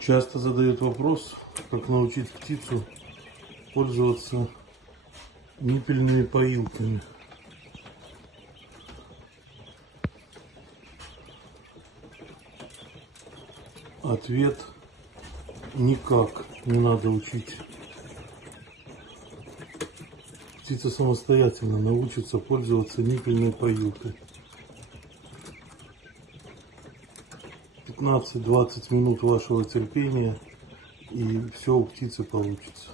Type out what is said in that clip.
Часто задают вопрос, как научить птицу пользоваться ниппельными поилками. Ответ: никак не надо учить. Птица самостоятельно научится пользоваться ниппельной поилкой. 15-20 минут вашего терпения, и все у птицы получится.